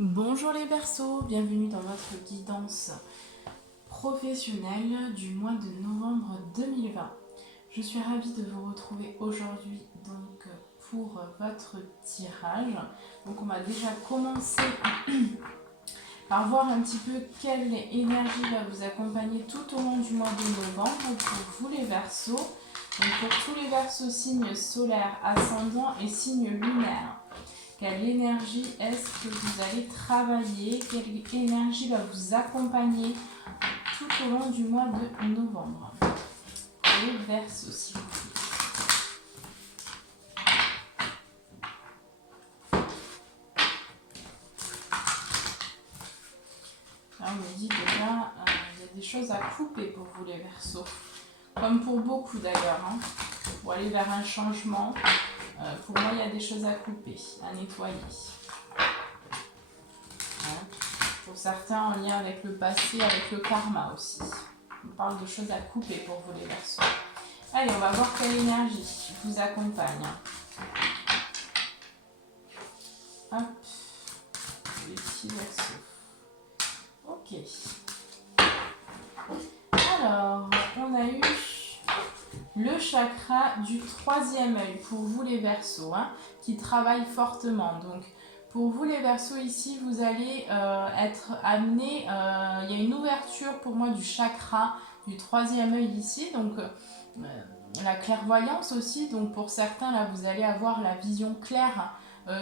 Bonjour les Verseaux, bienvenue dans votre guidance professionnelle du mois de novembre 2020. Je suis ravie de vous retrouver aujourd'hui pour votre tirage. Donc on va déjà commencer par voir un petit peu quelle énergie va vous accompagner tout au long du mois de novembre pour vous les Verseaux. Donc pour tous les Verseaux, signes solaires, ascendants et signes lunaires. Quelle énergie est-ce que vous allez travailler? Quelle énergie va vous accompagner tout au long du mois de novembre? Les Verseaux, s'il vous plaît. Là, on me dit déjà, il y a des choses à couper pour vous les Verseaux. Comme pour beaucoup d'ailleurs. Pour aller vers un changement, pour moi, il y a des choses à couper, à nettoyer. Pour certains, en lien avec le passé, avec le karma aussi. On parle de choses à couper pour vous les Verseaux. Allez, on va voir quelle énergie vous accompagne. Hop, les petits Verseaux. Ok. Alors, on a eu le chakra du troisième œil pour vous les Verseaux, qui travaille fortement. Donc, pour vous les Verseaux ici, vous allez être amené, il y a une ouverture pour moi du chakra du troisième œil ici, donc la clairvoyance aussi. Donc pour certains là, vous allez avoir la vision claire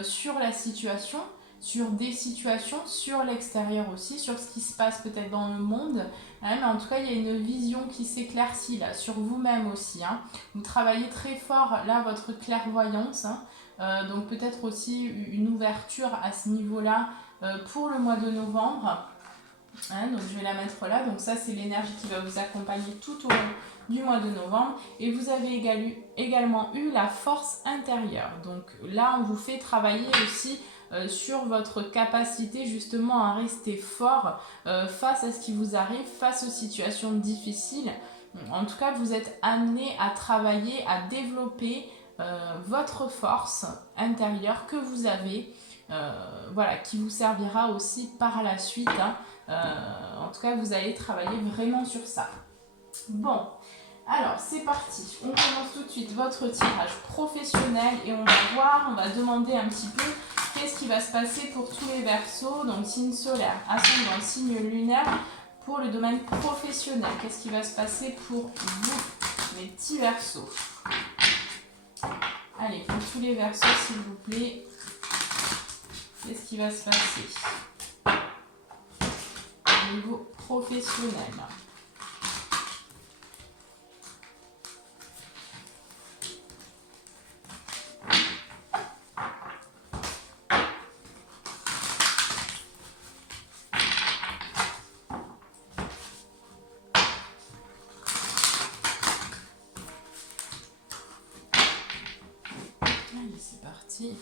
sur la situation, sur des situations, sur l'extérieur aussi, sur ce qui se passe peut-être dans le monde. Mais en tout cas, il y a une vision qui s'éclaircit là, sur vous-même aussi. Vous travaillez très fort là votre clairvoyance. Donc peut-être aussi une ouverture à ce niveau-là pour le mois de novembre. Donc je vais la mettre là. Donc ça, c'est l'énergie qui va vous accompagner tout au long du mois de novembre. Et vous avez également eu la force intérieure. Donc là, on vous fait travailler aussi sur votre capacité justement à rester fort face à ce qui vous arrive, face aux situations difficiles. En tout cas, vous êtes amené à travailler, à développer votre force intérieure que vous avez, voilà, qui vous servira aussi par la suite. En tout cas, vous allez travailler vraiment sur ça. Bon, alors c'est parti. On commence tout de suite votre tirage professionnel et on va voir, on va demander un petit peu qu'est-ce qui va se passer pour tous les Verseaux, donc signe solaire, ascendant, signe lunaire, pour le domaine professionnel. Qu'est-ce qui va se passer pour vous, mes petits Verseaux? Allez, pour tous les Verseaux, s'il vous plaît, qu'est-ce qui va se passer au niveau professionnel? Allez, c'est parti.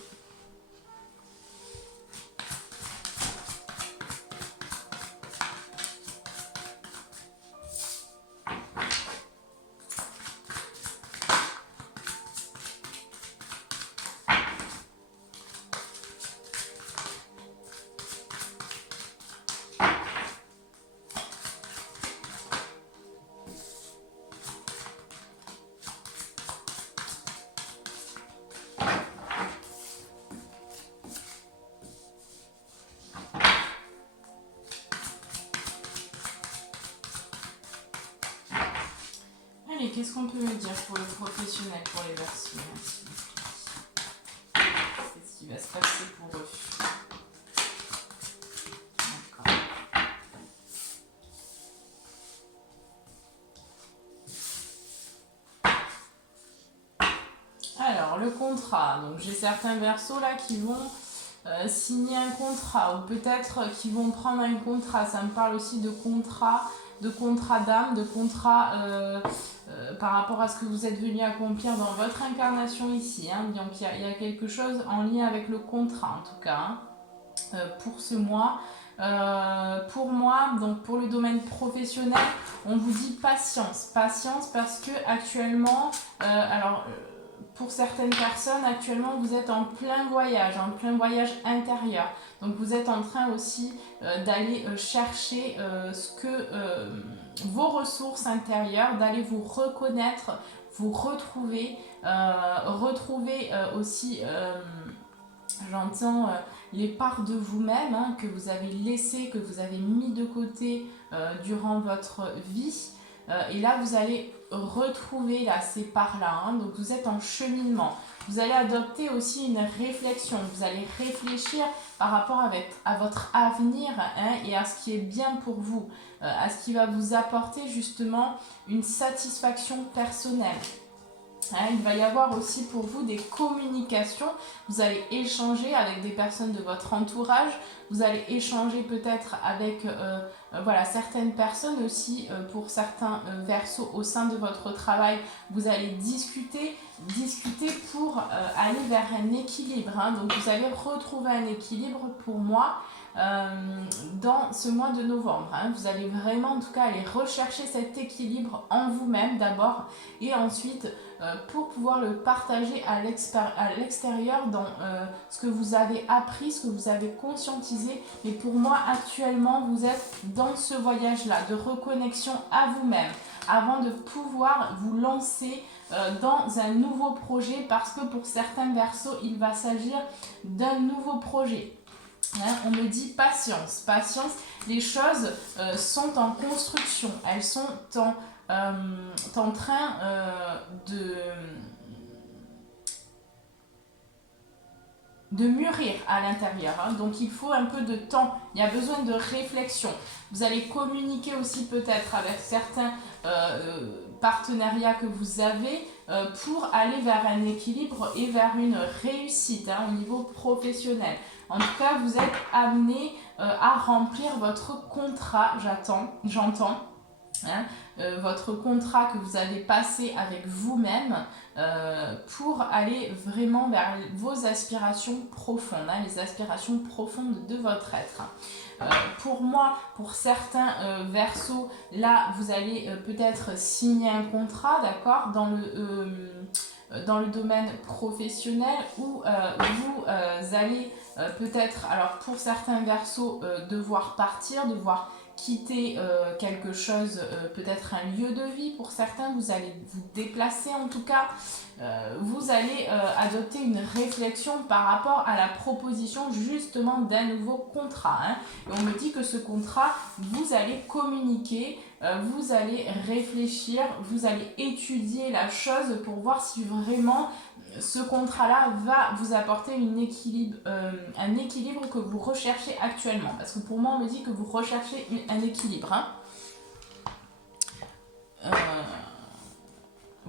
Allez, qu'est-ce qu'on peut me dire pour le professionnel, pour les Verseaux? Qu'est-ce qui va se passer pour eux? D'accord. Alors, le contrat. Donc, j'ai certains Verseaux là qui vont signer un contrat, ou peut-être qui vont prendre un contrat. Ça me parle aussi de contrat d'âme, de contrat par rapport à ce que vous êtes venu accomplir dans votre incarnation ici. Donc il y a quelque chose en lien avec le contrat en tout cas pour ce mois. Pour moi, donc pour le domaine professionnel, on vous dit patience parce que actuellement, pour certaines personnes, actuellement, vous êtes en plein voyage intérieur. Donc, vous êtes en train aussi d'aller chercher vos ressources intérieures, d'aller vous reconnaître, vous retrouver, aussi, j'entends les parts de vous-même hein, que vous avez laissées, que vous avez mis de côté durant votre vie. Et là, vous allez retrouver là, ces parts-là. Hein. Donc, vous êtes en cheminement. Vous allez adopter aussi une réflexion. Vous allez réfléchir par rapport à votre avenir hein, et à ce qui est bien pour vous, à ce qui va vous apporter justement une satisfaction personnelle. Hein, il va y avoir aussi pour vous des communications, vous allez échanger avec des personnes de votre entourage, vous allez échanger peut-être avec voilà, certaines personnes aussi, pour certains verseaux au sein de votre travail, vous allez discuter pour aller vers un équilibre. Hein. Donc vous allez retrouver un équilibre pour moi dans ce mois de novembre. Hein. Vous allez vraiment en tout cas aller rechercher cet équilibre en vous-même d'abord et ensuite pour pouvoir le partager à l'extérieur dans ce que vous avez appris, ce que vous avez conscientisé. Mais pour moi, actuellement, vous êtes dans ce voyage-là de reconnexion à vous-même avant de pouvoir vous lancer dans un nouveau projet parce que pour certains verseaux, il va s'agir d'un nouveau projet. Hein, on me dit patience, patience, les choses sont en construction, elles sont en train de mûrir à l'intérieur. Hein. Donc il faut un peu de temps, il y a besoin de réflexion. Vous allez communiquer aussi peut-être avec certains partenariats que vous avez pour aller vers un équilibre et vers une réussite hein, au niveau professionnel. En tout cas, vous êtes amené à remplir votre contrat, j'entends. Hein, votre contrat que vous avez passé avec vous-même pour aller vraiment vers vos aspirations profondes, hein, les aspirations profondes de votre être. Pour moi, pour certains verseaux, là, vous allez peut-être signer un contrat, d'accord, dans le domaine professionnel où vous allez peut-être, alors pour certains verseaux, devoir partir, devoir quitter quelque chose, peut-être un lieu de vie. Pour certains, vous allez vous déplacer en tout cas. Vous allez adopter une réflexion par rapport à la proposition justement d'un nouveau contrat. Hein. Et on me dit que ce contrat, vous allez communiquer, vous allez réfléchir, vous allez étudier la chose pour voir si vraiment ce contrat-là va vous apporter un équilibre que vous recherchez actuellement. Parce que pour moi, on me dit que vous recherchez un équilibre. Hein.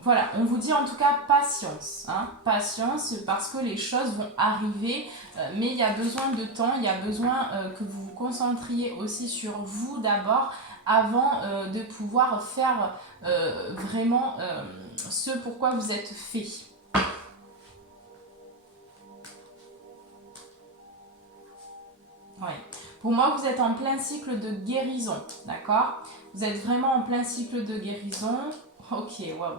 Voilà, on vous dit en tout cas patience. Hein, patience parce que les choses vont arriver, mais il y a besoin de temps, il y a besoin que vous vous concentriez aussi sur vous d'abord avant de pouvoir faire vraiment ce pourquoi vous êtes fait. Oui. Pour moi, vous êtes en plein cycle de guérison, d'accord? Vous êtes vraiment en plein cycle de guérison. Ok, wow.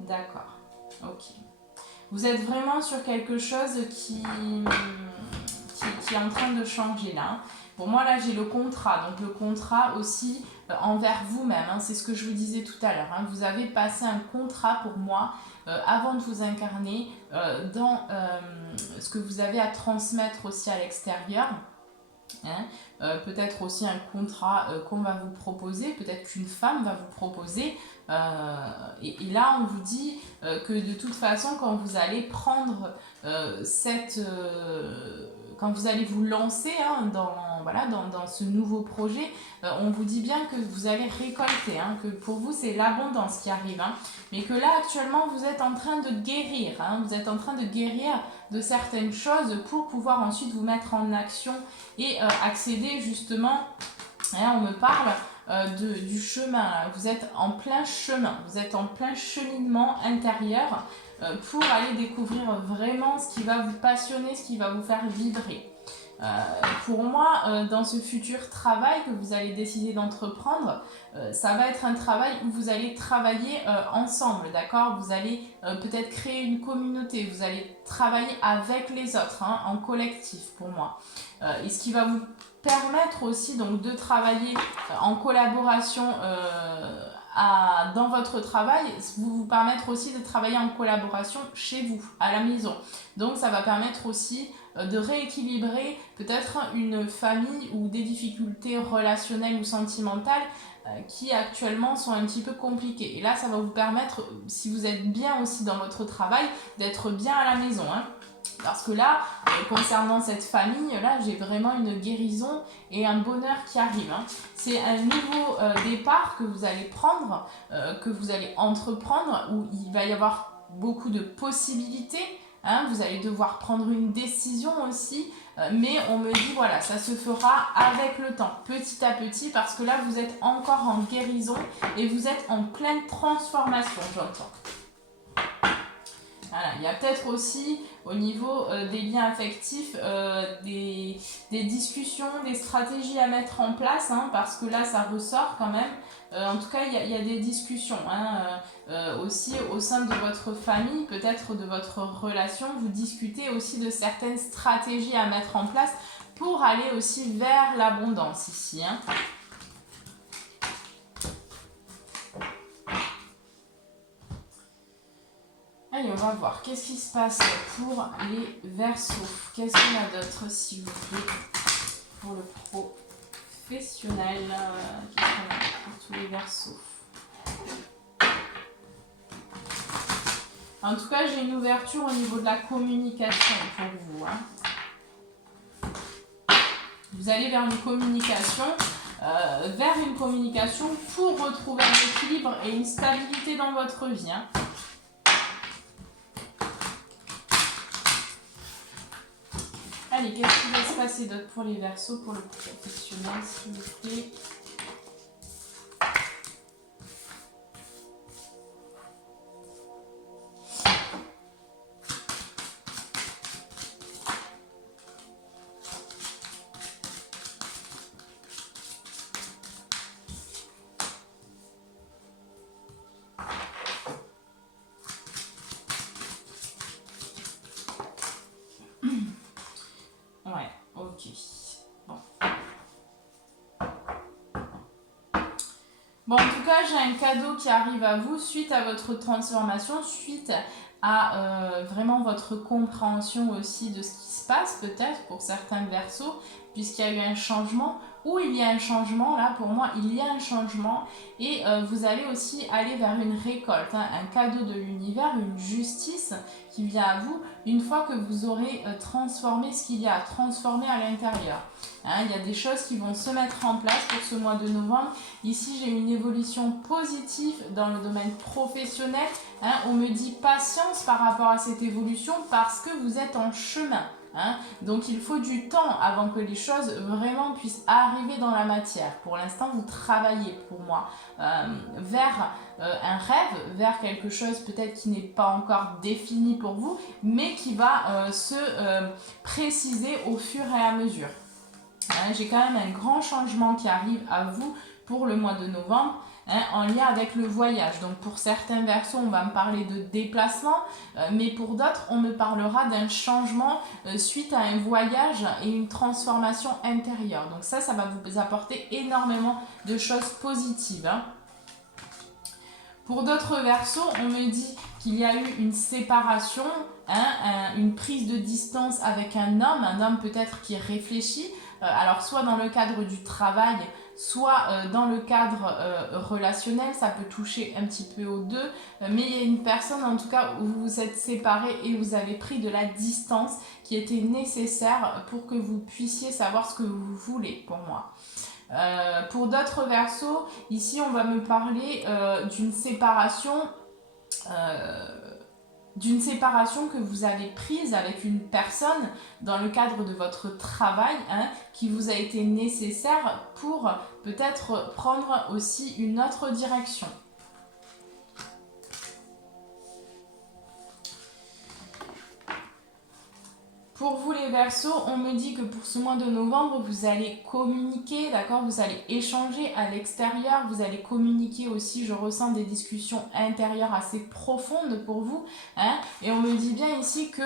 D'accord, ok. Vous êtes vraiment sur quelque chose qui est en train de changer là. Pour moi, là, j'ai le contrat. Donc, le contrat aussi envers vous-même. Hein, c'est ce que je vous disais tout à l'heure. Hein. Vous avez passé un contrat pour moi avant de vous incarner dans ce que vous avez à transmettre aussi à l'extérieur. Hein. Peut-être aussi un contrat qu'on va vous proposer, peut-être qu'une femme va vous proposer. Et là, on vous dit que de toute façon, quand vous allez prendre quand vous allez vous lancer hein, dans ce nouveau projet, on vous dit bien que vous allez récolter, hein, que pour vous c'est l'abondance qui arrive, hein, mais que là actuellement vous êtes en train de guérir, hein, vous êtes en train de guérir de certaines choses pour pouvoir ensuite vous mettre en action et accéder justement, hein, on me parle du chemin, vous êtes en plein chemin, vous êtes en plein cheminement intérieur pour aller découvrir vraiment ce qui va vous passionner, ce qui va vous faire vibrer. Pour moi, dans ce futur travail que vous allez décider d'entreprendre, ça va être un travail où vous allez travailler ensemble, d'accord? Vous allez peut-être créer une communauté, vous allez travailler avec les autres, hein, en collectif pour moi. Et ce qui va vous permettre aussi donc de travailler en collaboration dans votre travail, vous permettre aussi de travailler en collaboration chez vous, à la maison. Donc ça va permettre aussi de rééquilibrer peut-être une famille ou des difficultés relationnelles ou sentimentales qui actuellement sont un petit peu compliquées. Et là, ça va vous permettre, si vous êtes bien aussi dans votre travail, d'être bien à la maison, hein. Parce que là, concernant cette famille, là, j'ai vraiment une guérison et un bonheur qui arrive, hein. C'est un nouveau départ que vous allez prendre, que vous allez entreprendre, où il va y avoir beaucoup de possibilités, hein. Vous allez devoir prendre une décision aussi, mais on me dit, voilà, ça se fera avec le temps, petit à petit, parce que là, vous êtes encore en guérison et vous êtes en pleine transformation, j'entends. Voilà, il y a peut-être aussi au niveau des liens affectifs des discussions, des stratégies à mettre en place, hein, parce que là ça ressort quand même. En tout cas, il y a des discussions, hein, aussi au sein de votre famille, peut-être de votre relation. Vous discutez aussi de certaines stratégies à mettre en place pour aller aussi vers l'abondance ici, hein. Allez, on va voir. Qu'est-ce qui se passe pour les Verseaux? Qu'est-ce qu'on a d'autre, s'il vous plaît, pour le professionnel? Qu'est-ce qu'on a pour tous les Verseaux? En tout cas, j'ai une ouverture au niveau de la communication pour vous, hein. Vous allez vers une communication, pour retrouver un équilibre et une stabilité dans votre vie, hein. Allez, qu'est-ce qui va se passer d'autre pour les Verseaux, pour le professionnel, s'il vous plaît? Ouais, ok. Bon, en tout cas, j'ai un cadeau qui arrive à vous suite à votre transformation, suite à vraiment votre compréhension aussi de ce qui se passe peut-être pour certains Verseaux, puisqu'il y a eu un changement, ou il y a un changement, là pour moi il y a un changement, et vous allez aussi aller vers une récolte, hein, un cadeau de l'univers, une justice qui vient à vous une fois que vous aurez transformé ce qu'il y a à transformer à l'intérieur. Hein, il y a des choses qui vont se mettre en place pour ce mois de novembre. Ici, j'ai une évolution positive dans le domaine professionnel. Hein, on me dit patience par rapport à cette évolution parce que vous êtes en chemin. Hein, donc il faut du temps avant que les choses vraiment puissent arriver dans la matière. Pour l'instant, vous travaillez pour moi vers un rêve, vers quelque chose peut-être qui n'est pas encore défini pour vous, mais qui va se préciser au fur et à mesure. Hein, j'ai quand même un grand changement qui arrive à vous pour le mois de novembre, hein, en lien avec le voyage. Donc pour certains Verseaux, on va me parler de déplacement, mais pour d'autres, on me parlera d'un changement suite à un voyage et une transformation intérieure. Donc ça va vous apporter énormément de choses positives, hein. Pour d'autres Verseaux, on me dit qu'il y a eu une séparation, hein, une prise de distance avec un homme peut-être qui réfléchit, alors soit dans le cadre du travail, soit dans le cadre relationnel, ça peut toucher un petit peu aux deux, mais il y a une personne en tout cas où vous vous êtes séparés et vous avez pris de la distance qui était nécessaire pour que vous puissiez savoir ce que vous voulez pour moi. Pour d'autres Verseaux, ici on va me parler d'une séparation que vous avez prise avec une personne dans le cadre de votre travail, hein, qui vous a été nécessaire pour peut-être prendre aussi une autre direction. Pour vous les Verseaux, on me dit que pour ce mois de novembre, vous allez communiquer, d'accord? Vous allez échanger à l'extérieur, vous allez communiquer aussi, je ressens des discussions intérieures assez profondes pour vous, hein? Et on me dit bien ici que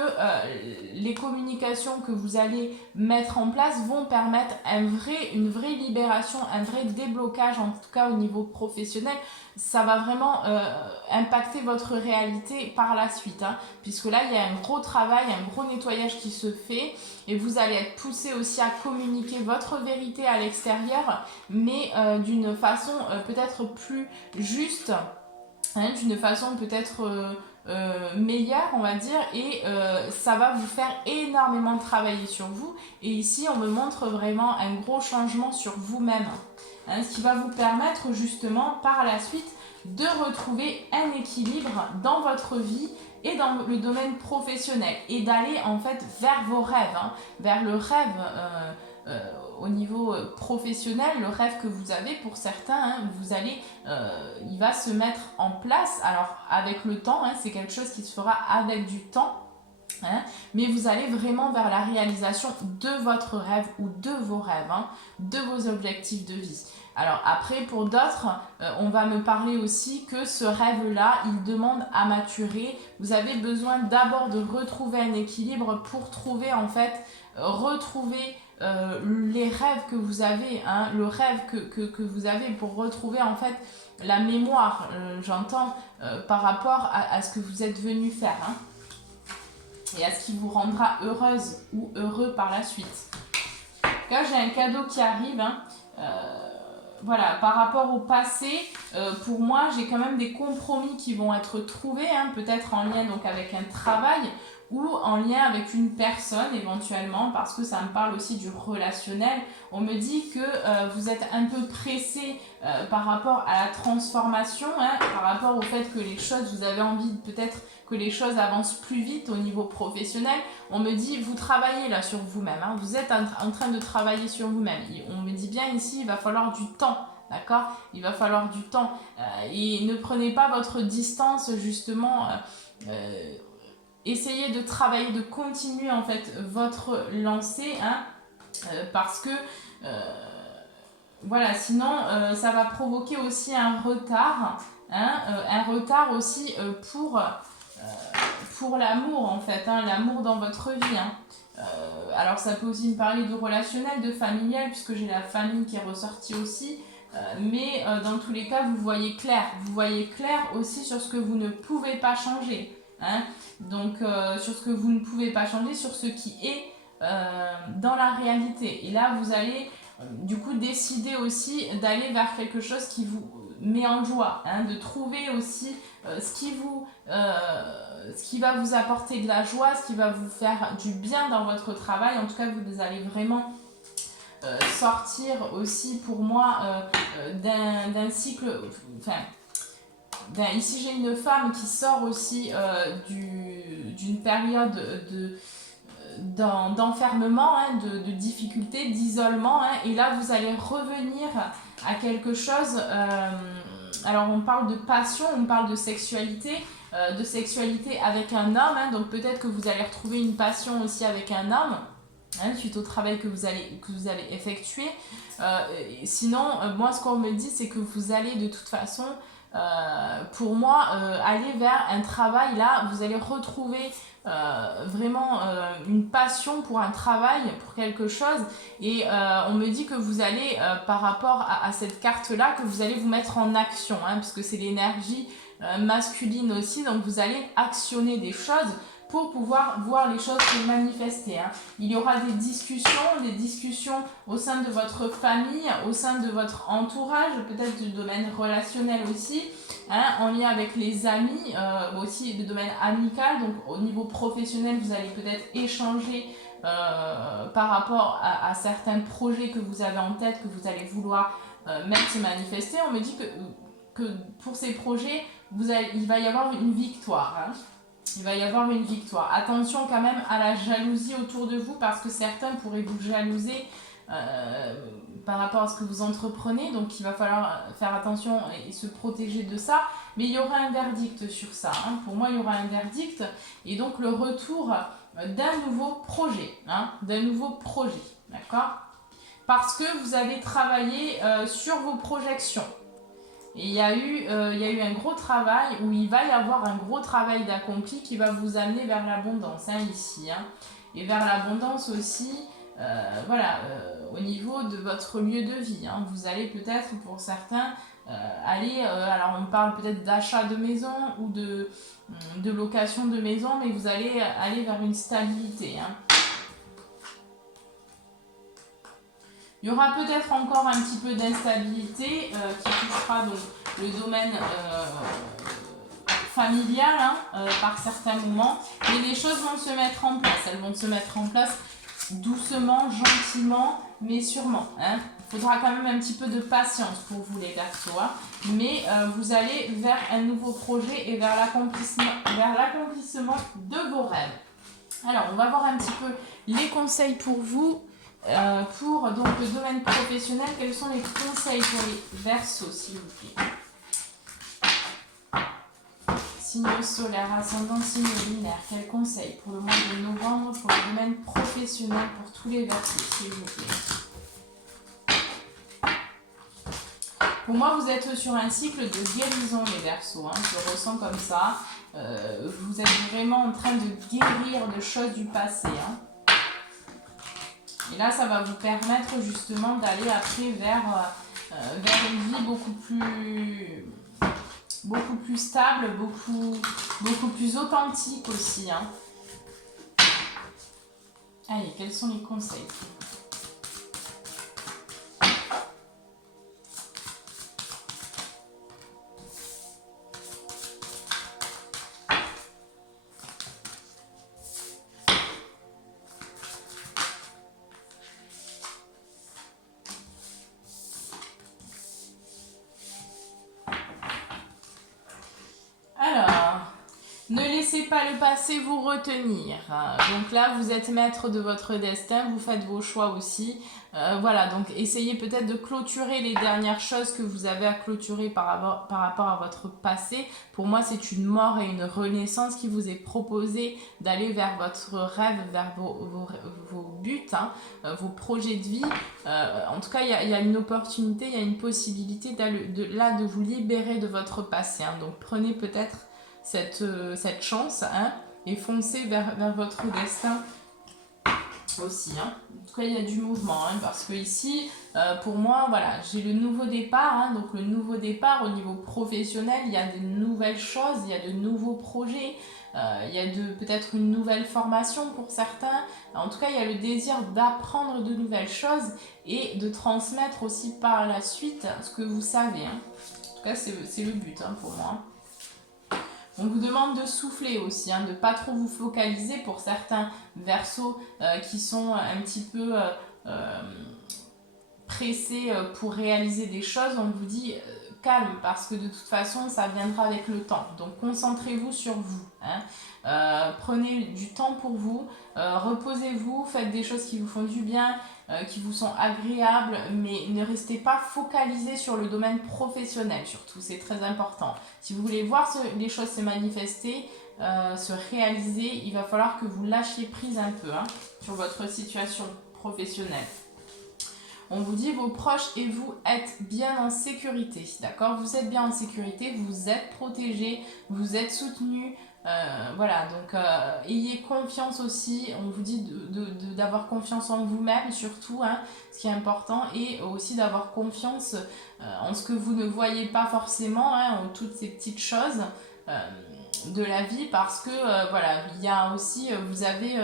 les communications que vous allez mettre en place vont permettre une vraie libération, un vrai déblocage, en tout cas au niveau professionnel. Ça va vraiment impacter votre réalité par la suite, hein, puisque là il y a un gros travail, un gros nettoyage qui se fait et vous allez être poussé aussi à communiquer votre vérité à l'extérieur, mais d'une façon peut-être plus juste, hein, d'une façon peut-être meilleure, on va dire, et ça va vous faire énormément travailler sur vous. Et ici on me montre vraiment un gros changement sur vous-même, hein, ce qui va vous permettre justement par la suite de retrouver un équilibre dans votre vie et dans le domaine professionnel et d'aller en fait vers vos rêves, hein, vers le rêve au niveau professionnel, le rêve que vous avez pour certains, hein, il va se mettre en place, alors avec le temps, hein, c'est quelque chose qui se fera avec du temps. Hein, mais vous allez vraiment vers la réalisation de votre rêve ou de vos rêves, hein, de vos objectifs de vie. Alors après, pour d'autres, on va me parler aussi que ce rêve-là, il demande à maturer. Vous avez besoin d'abord de retrouver un équilibre pour trouver en fait, retrouver les rêves que vous avez, hein, le rêve que vous avez pour retrouver en fait la mémoire, j'entends, par rapport à ce que vous êtes venu faire, hein, et à ce qui vous rendra heureuse ou heureux par la suite. Là, j'ai un cadeau qui arrive, hein. Voilà, par rapport au passé, pour moi, j'ai quand même des compromis qui vont être trouvés, hein, peut-être en lien donc avec un travail ou en lien avec une personne éventuellement, parce que ça me parle aussi du relationnel. On me dit que vous êtes un peu pressé par rapport à la transformation, hein, par rapport au fait que les choses, vous avez envie peut-être que les choses avancent plus vite au niveau professionnel. On me dit, vous travaillez là sur vous-même, hein, vous êtes en train de travailler sur vous-même. On me dit bien ici, il va falloir du temps, d'accord? Il va falloir du temps. Et ne prenez pas votre distance, justement. Essayez de travailler, de continuer en fait votre lancée, hein, parce que voilà, sinon ça va provoquer aussi un retard, hein, un retard aussi pour l'amour en fait, hein, l'amour dans votre vie, hein. Alors ça peut aussi me parler de relationnel, de familial, puisque j'ai la famille qui est ressortie aussi, mais dans tous les cas vous voyez clair aussi sur ce que vous ne pouvez pas changer, hein. Donc sur ce que vous ne pouvez pas changer, sur ce qui est dans la réalité. Et là vous allez du coup décider aussi d'aller vers quelque chose qui vous met en joie, hein, de trouver aussi ce qui va vous apporter de la joie, ce qui va vous faire du bien dans votre travail. En tout cas, vous allez vraiment sortir aussi pour moi d'un cycle, ici j'ai une femme qui sort aussi d'une période d'enfermement, hein, de difficulté, d'isolement, hein, et là vous allez revenir à quelque chose, alors on parle de passion, on parle de sexualité avec un homme, hein, donc peut-être que vous allez retrouver une passion aussi avec un homme, hein, suite au travail que vous avez effectué. Sinon, moi ce qu'on me dit c'est que vous allez de toute façon pour moi aller vers un travail, là vous allez retrouver vraiment une passion pour un travail, pour quelque chose, et on me dit que vous allez par rapport à cette carte là, que vous allez vous mettre en action, hein, puisque c'est l'énergie masculine aussi, donc vous allez actionner des choses pour pouvoir voir les choses se manifester, hein. Il y aura des discussions au sein de votre famille, au sein de votre entourage, peut-être du domaine relationnel aussi, hein, en lien avec les amis, aussi le domaine amical. Donc au niveau professionnel, vous allez peut-être échanger par rapport à certains projets que vous avez en tête, que vous allez vouloir mettre se manifester. On me dit que pour ces projets, il va y avoir une victoire, hein. Il va y avoir une victoire. Attention quand même à la jalousie autour de vous, parce que certains pourraient vous jalouser par rapport à ce que vous entreprenez. Donc il va falloir faire attention et se protéger de ça. Mais il y aura un verdict sur ça, hein. Pour moi, il y aura un verdict. Et donc le retour d'un nouveau projet, hein, d'un nouveau projet, d'accord? Parce que vous avez travaillé sur vos projections. Et il y a eu un gros travail, où il va y avoir un gros travail d'accompli qui va vous amener vers l'abondance, hein, ici. Hein. Et vers l'abondance aussi, voilà, au niveau de votre lieu de vie. Hein. Vous allez peut-être, pour certains, aller, alors on parle peut-être d'achat de maison ou de location de maison, mais vous allez aller vers une stabilité. Hein. Il y aura peut-être encore un petit peu d'instabilité qui touchera donc le domaine familial hein, par certains moments, mais les choses vont se mettre en place. Elles vont se mettre en place doucement, gentiment, mais sûrement. Hein. Il faudra quand même un petit peu de patience pour vous les Verseaux, hein. Mais vous allez vers un nouveau projet et vers l'accomplissement de vos rêves. Alors, on va voir un petit peu les conseils pour vous. Pour donc, le domaine professionnel, quels sont les conseils pour les Verseaux, s'il vous plaît? Signe solaire, ascendant, signe lunaire. Quels conseils pour le mois de novembre pour le domaine professionnel pour tous les Verseaux, s'il vous plaît? Pour moi, vous êtes sur un cycle de guérison, les Verseaux. Hein, je le ressens comme ça. Vous êtes vraiment en train de guérir de choses du passé. Hein. Et là, ça va vous permettre justement d'aller après vers une vie beaucoup plus stable, beaucoup plus authentique aussi. Hein. Allez, quels sont les conseils? Ne laissez pas le passé vous retenir. Donc là, vous êtes maître de votre destin, vous faites vos choix aussi. Voilà, donc essayez peut-être de clôturer les dernières choses que vous avez à clôturer par rapport à votre passé. Pour moi, c'est une mort et une renaissance qui vous est proposée d'aller vers votre rêve, vers vos buts, hein, vos projets de vie. En tout cas, il y a une opportunité, il y a une possibilité de vous libérer de votre passé. Hein. Donc prenez peut-être cette chance hein, et foncez vers votre destin aussi. Hein. En tout cas, il y a du mouvement hein, parce que ici, pour moi, voilà, j'ai le nouveau départ. Hein, donc, le nouveau départ au niveau professionnel, il y a de nouvelles choses, il y a de nouveaux projets, il y a peut-être une nouvelle formation pour certains. En tout cas, il y a le désir d'apprendre de nouvelles choses et de transmettre aussi par la suite ce que vous savez. Hein. En tout cas, c'est le but hein, pour moi. On vous demande de souffler aussi, hein, de ne pas trop vous focaliser pour certains Verseaux qui sont un petit peu pressés pour réaliser des choses. On vous dit calme parce que de toute façon ça viendra avec le temps. Donc concentrez-vous sur vous. Hein. Prenez du temps pour vous, reposez-vous, faites des choses qui vous font du bien, qui vous sont agréables, mais ne restez pas focalisé sur le domaine professionnel surtout, c'est très important. Si vous voulez voir les choses se manifester, se réaliser, il va falloir que vous lâchiez prise un peu hein, sur votre situation professionnelle. On vous dit vos proches et vous êtes bien en sécurité, d'accord? Vous êtes bien en sécurité, vous êtes protégés, vous êtes soutenus. Voilà, donc ayez confiance aussi, on vous dit d'avoir confiance en vous-même surtout, hein, ce qui est important, et aussi d'avoir confiance en ce que vous ne voyez pas forcément, hein, en toutes ces petites choses de la vie, parce que voilà, il y a aussi, vous avez,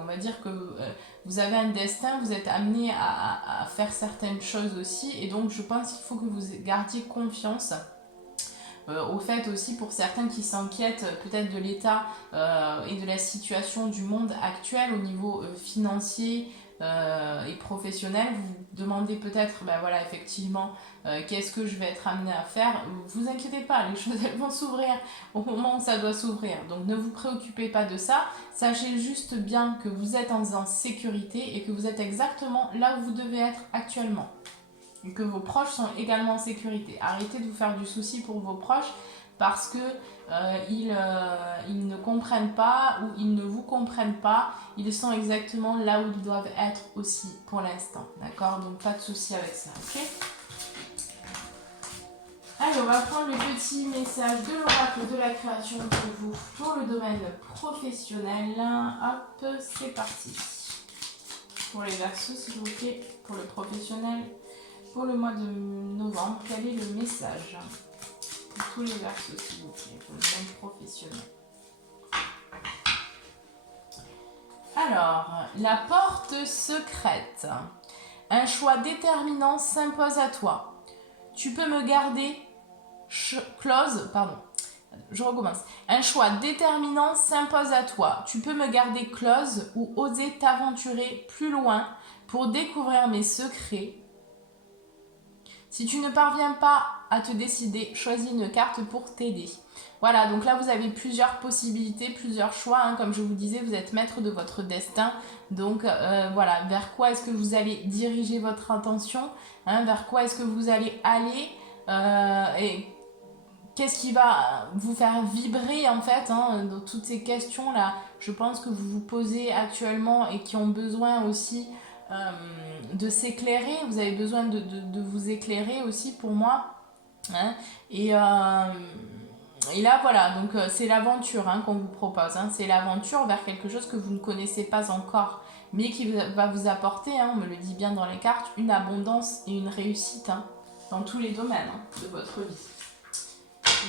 on va dire que vous avez un destin, vous êtes amené à faire certaines choses aussi, et donc je pense qu'il faut que vous gardiez confiance au fait aussi pour certains qui s'inquiètent peut-être de l'état et de la situation du monde actuel au niveau financier et professionnel. Vous vous demandez peut-être, ben voilà, effectivement, qu'est-ce que je vais être amené à faire? Vous inquiétez pas, les choses elles vont s'ouvrir au moment où ça doit s'ouvrir. Donc ne vous préoccupez pas de ça. Sachez juste bien que vous êtes en sécurité et que vous êtes exactement là où vous devez être actuellement. Et que vos proches sont également en sécurité. Arrêtez de vous faire du souci pour vos proches parce que ils ne comprennent pas ou ils ne vous comprennent pas. Ils sont exactement là où ils doivent être aussi pour l'instant. D'accord? Donc pas de souci avec ça. Ok? Allez, on va prendre le petit message de l'oracle de la création pour vous, pour le domaine professionnel. Hop, c'est parti. Pour les Verseaux, s'il vous plaît, pour le professionnel, pour le mois de novembre, quel est le message pour tous les Verseaux, s'il vous plaît, pour le domaine professionnel? Alors, la porte secrète. Un choix déterminant s'impose à toi. Tu peux me garder close, pardon, je recommence. Un choix déterminant s'impose à toi. Tu peux me garder close ou oser t'aventurer plus loin pour découvrir mes secrets. Si tu ne parviens pas à te décider, choisis une carte pour t'aider. Voilà, donc là vous avez plusieurs possibilités, plusieurs choix. Hein. Comme je vous disais, vous êtes maître de votre destin. Donc voilà, vers quoi est-ce que vous allez diriger votre attention, hein, vers quoi est-ce que vous allez aller et qu'est-ce qui va vous faire vibrer en fait, hein, dans toutes ces questions-là, je pense que vous vous posez actuellement et qui ont besoin aussi de s'éclairer. Vous avez besoin de vous éclairer aussi pour moi. Hein, et là voilà, donc c'est l'aventure hein, qu'on vous propose. Hein, c'est l'aventure vers quelque chose que vous ne connaissez pas encore, mais qui va vous apporter, hein, on me le dit bien dans les cartes, une abondance et une réussite hein, dans tous les domaines hein, de votre vie.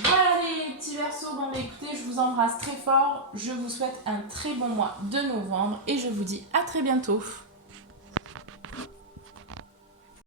Voilà les petits Verseaux, bon bah écoutez, je vous embrasse très fort, je vous souhaite un très bon mois de novembre et je vous dis à très bientôt.